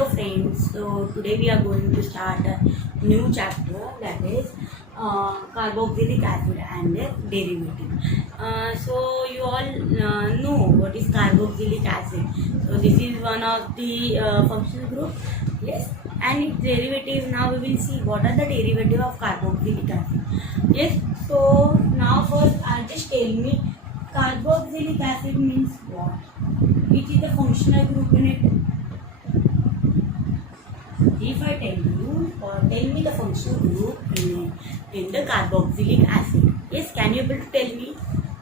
Hello friends, so today we are going to start a new chapter, that is carboxylic acid and their derivative. So you all know what is carboxylic acid. So this is one of the functional group, yes, and its derivative. Now we will see what are the derivative of carboxylic acid. Yes, so now first just tell me, carboxylic acid means what? Which is the functional group in it? If I tell you, or tell me the functional group in the carboxylic acid. Yes, can you able to tell me?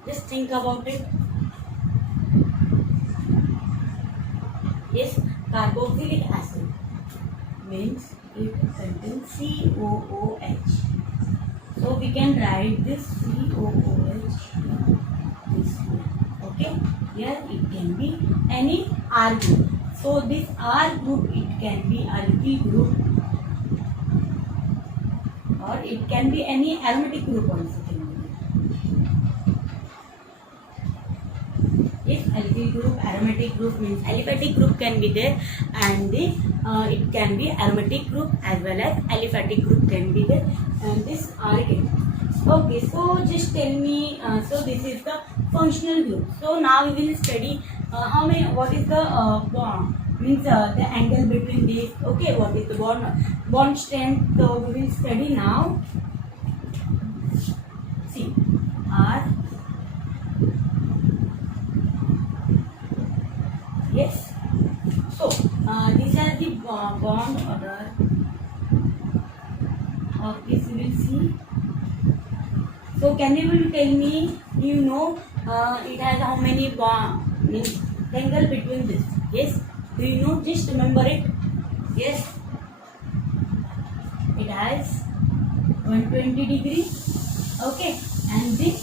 Just think about it. Yes, carboxylic acid means it contains COOH. So we can write this COOH this way. Okay, here it can be any R group. So this R group, it can be alkyl group, or it can be any aromatic group also can be. Yes, alkyl group, aromatic group means aliphatic group can be there, and it can be aromatic group as well as aliphatic group can be there, and this R can be. Okay, so just tell me, so this is the functional group. So now we will study what is the bond, means the angle between these. Okay, what is the bond strength? So we will study now. See, R, yes. So these are the bond order of this. We will see. So can you tell me, you know, it has how many bond, means angle between this? Yes, do you know? Just remember it. Yes, it has 120 degree. Okay, and this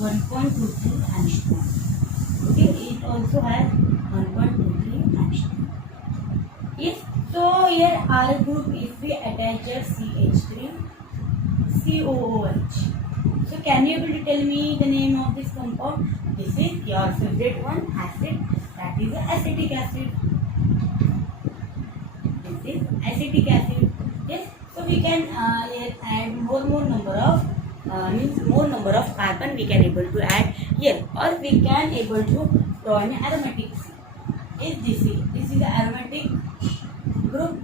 1.23 angstrom. Okay, it also has 1.23 angstrom. Yes, so here R group, if we attach a CH3 COOH. So can you able to tell me the name of this compound? This is your favorite one, acid. That is acetic acid. This is acetic acid. Yes. So we can add more number of means more number of carbon we can able to add here, or we can able to draw an aromatic. Is this is the aromatic group,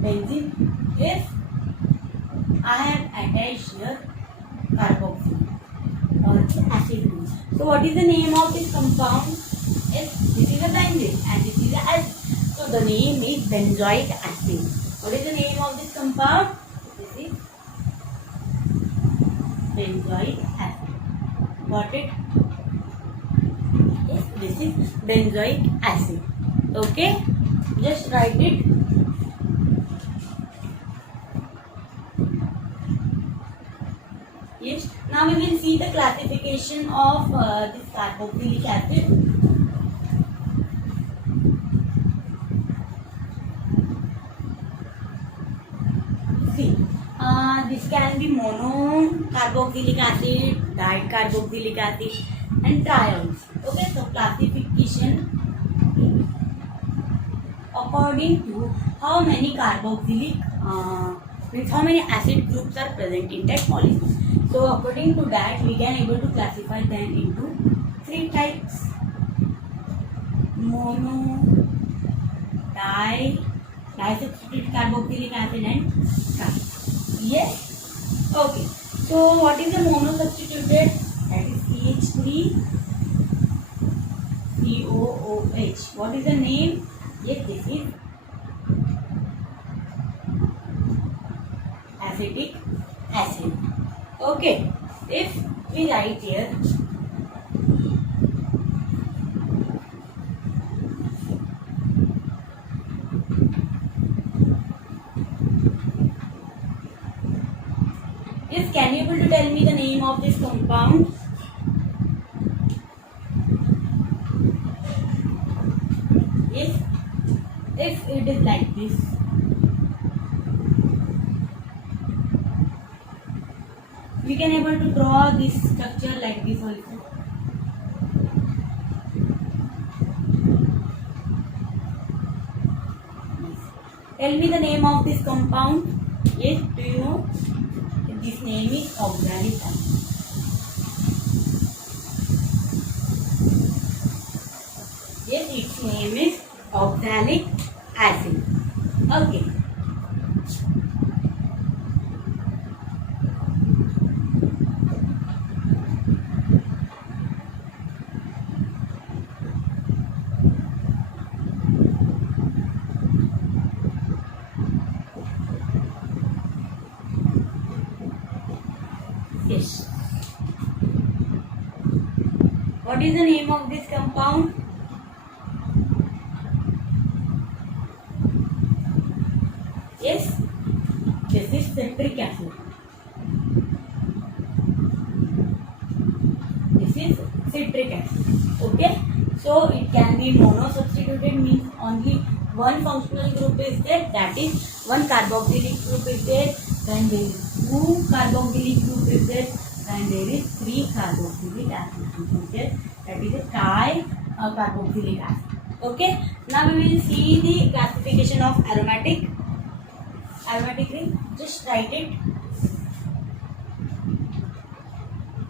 benzene. If I have attached here carboxyl or acid group. So what is the name of this compound? Yes, this is a benzene and this is a acid. So the name is benzoic acid. What is the name of this compound? This is benzoic acid. Got it? Yes, this is benzoic acid. Okay, just write it. Yes. Now we will see the classification of this carboxylic acid. See, this can be mono carboxylic acid, dicarboxylic acid, and triols. Okay, so classification according to how many carboxylic means how many acid groups are present in that molecule. So according to that, we can able to classify them into three types: mono, disubstituted carboxylic acid, and tri. Yes. Okay. So what is the mono substituted? That is CH3 COOH. What is the name? Yes, this is acetic acid. Okay, if we write here yes, can you able to tell me the name of this compound? Yes, if it is like this, we can able to draw this structure like this also. Tell me the name of this compound. Yes, do you know? This name is oxalic acid. Yes, its name is oxalic acid. Okay. Yes. What is the name of this compound? Yes, this is citric acid. This is citric acid. Okay, so it can be mono-substituted, means only one functional group is there, that is one carboxylic group is there, then there is two carboxylic group is there, then there is three carboxylic acid group is there, that is a tri-carboxylic acid. Okay, now we will see the classification of aromatic ring. Just write it.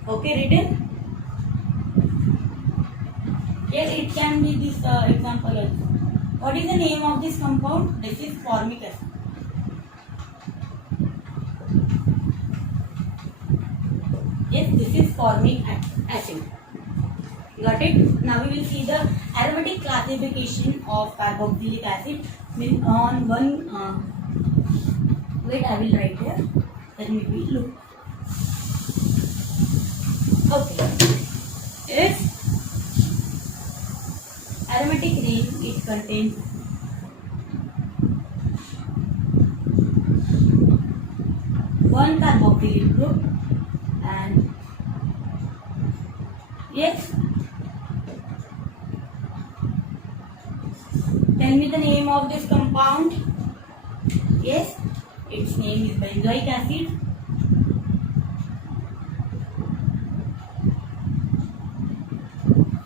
Okay, written. Yes, it can be this example also. What is the name of this compound? This is formic acid. Yes, this is formic acid. Got it? Now we will see the aromatic classification of carboxylic acid. On one wait, I will write here. Let me look. Okay. Its aromatic ring, it contains one carboxylic group and yes. Tell me the name of this compound. Yes, its name is benzoic acid.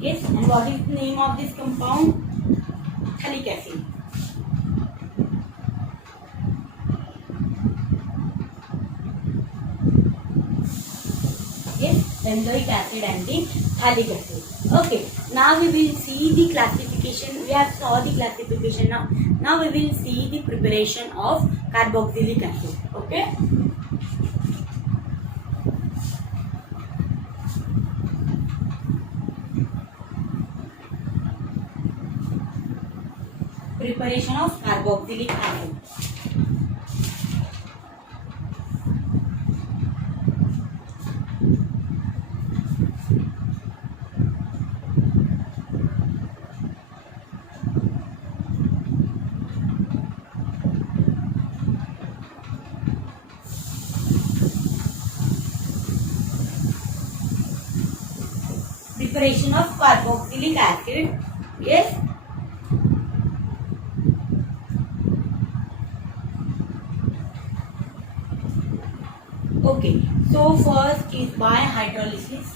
Yes, and what is the name of this compound? Phthalic acid. Yes, benzoic acid and the phthalic acid. Okay, now we will see the classification. We have saw the classification now. Now we will see the preparation of carboxylic acid. Okay. Preparation of carboxylic acid. Preparation of carboxylic acid. Yes. Okay, so first is by hydrolysis,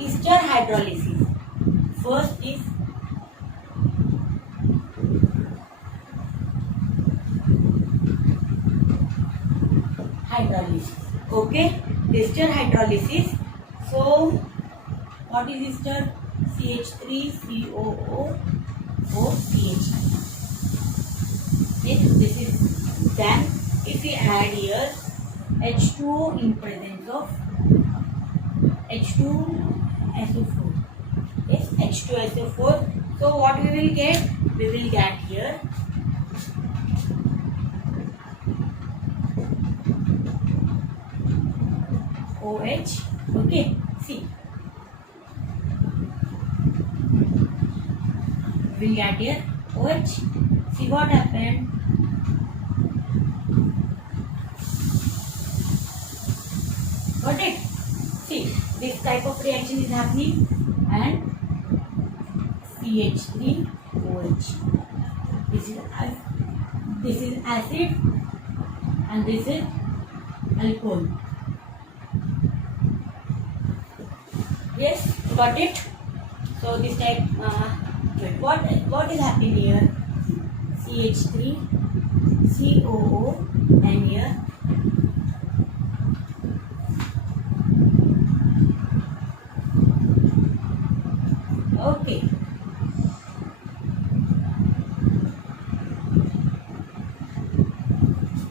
ester hydrolysis. First is hydrolysis. Okay, ester hydrolysis. So, what is ester? CH3COOOCH. Yes, this is then if we add here H2O in presence of H2SO4. Yes, H2SO4. So what we will get? We will get here OH. Okay, see. We will get here OH. See what happened? Got it? See, this type of reaction is happening and CH3OH. This is acid and this is alcohol. Yes, got it? So this type, what is happening here? CH3, COO, and here okay.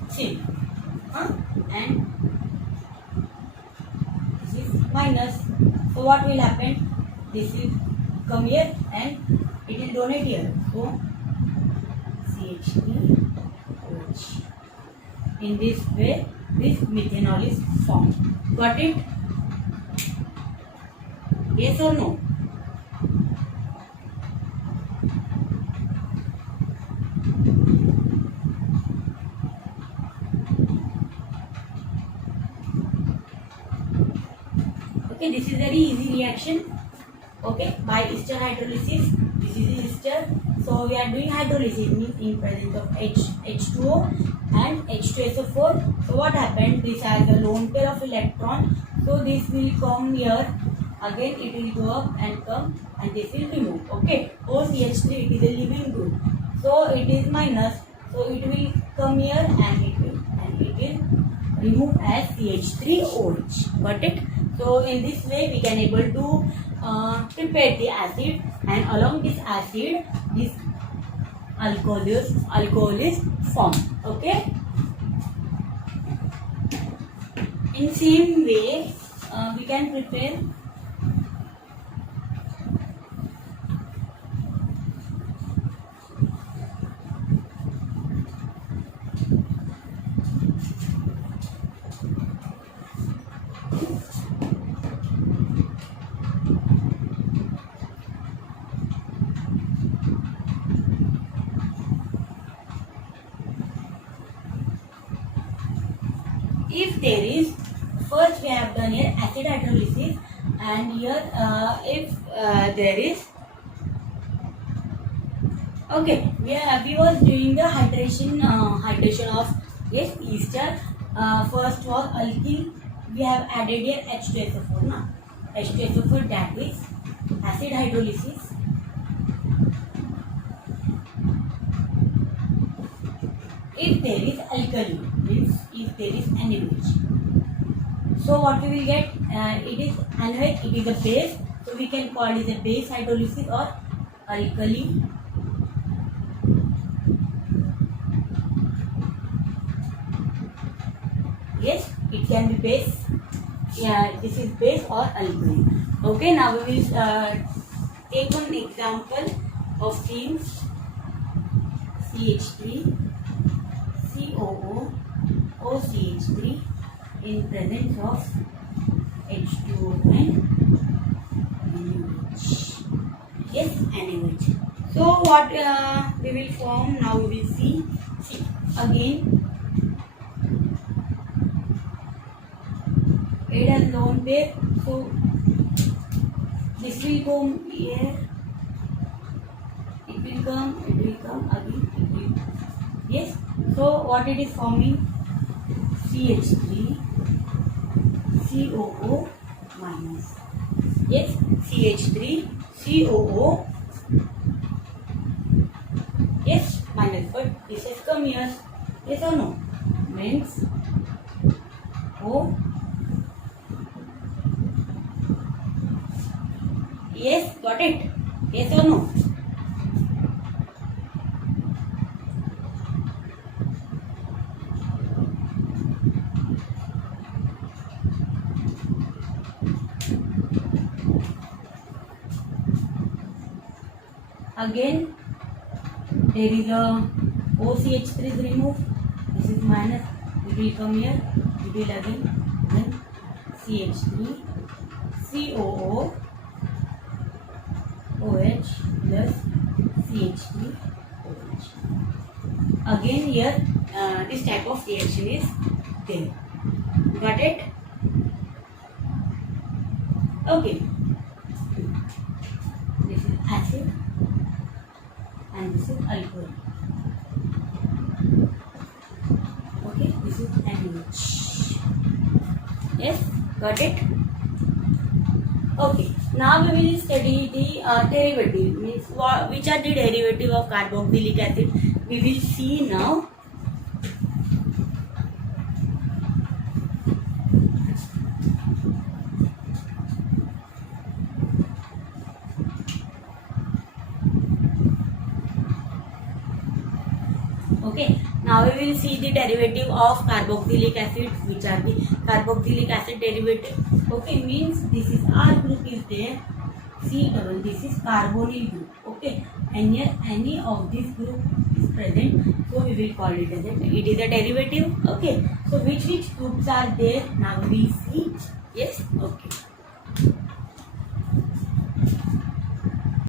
See, and this is minus. So what will happen? This will come here and it will donate here. So CH3OH. In this way, this methanol is formed. Got it? Yes or no? Okay, this is very easy reaction. Okay, by ester hydrolysis, this is ester. So we are doing hydrolysis means in presence of H2O and H2SO4. So what happened? This has a lone pair of electron. So this will come here. Again it will go up and come, and this will remove. Okay, OCH3, it is a living group. So it is minus. So it will come here and it will remove as CH3OH. Got it? So in this way we can able to prepare the acid, and along this acid this alcohol is formed. Okay. In same way we can prepare if there is, first we have done here acid hydrolysis, and here if there is, okay, we was doing the hydration of yes ester. First was alkyl, we have added here H2SO4 now. H2SO4, that is acid hydrolysis. If there is alkali, means if there is NaOH. So what we will get? It is NaOH, it is a base. So we can call it a base hydrolysis or alkali. Yes, it can be base. Yeah, this is base or alkali. Okay, now we will take one example of themes. CH3, COO, OCH3 in presence of H2O and NaOH. Yes, NaOH. So what we will form now, we will see again. It has lone pair, so this will go here. It will come again. It will, yes. So what it is forming? CH3, COO minus. Yes, CH3, COO. Yes, minus. But this has come here. Yes or no? Means O. Yes, got it? Yes or no? Again, there is a OCH3 is removed. This is minus. It will come here. It will again then CH3, COO, OH plus CH3 OH. Again here this type of reaction is there. Got it? Okay. This is acid and this is alcohol. Okay, this is NaOH. Yes, got it? Okay, now we will study the derivative, means which are the derivative of carboxylic acid. We will see now. Now we will see the derivative of carboxylic acid, which are the carboxylic acid derivative. Okay, means this is R group is there, C double, this is carbonyl group. Okay, and here any of this group is present, so we will call it as it is a derivative. Okay, so which groups are there? Now we see. Yes, okay.